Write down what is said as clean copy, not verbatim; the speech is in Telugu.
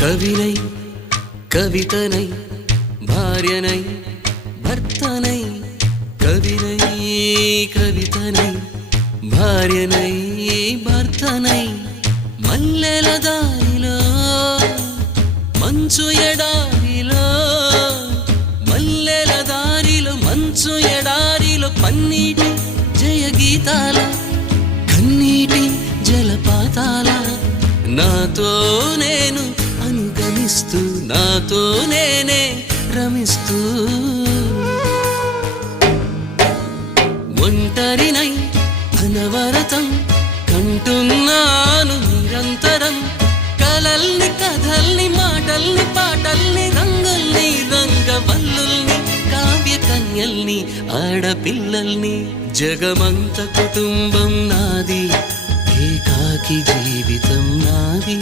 కవినై కవితనై భార్యనై భర్తనై కవినై కవితనై భార్యనై భర్తనై మల్లెల దారిలో మంచు ఎడారిలో మల్లెల దారిలో మంచు ఎడారిలో పన్నీటి జయగీతాల కన్నీటి జలపాతాల నాతో నేను అనుగమిస్తూ నాతో నేనే రమిస్తూ ఒంటరినై అనవరతం కంటున్నాను నిరంతరం కలల్ని కథల్ని మాటల్ని పాటల్ని రంగుల్ని రంగవల్లుల్ని కావ్య కన్యల్ని ఆడపిల్లల్ని జగమంత కుటుంబం నాది ఏకాకి జీవితం నాది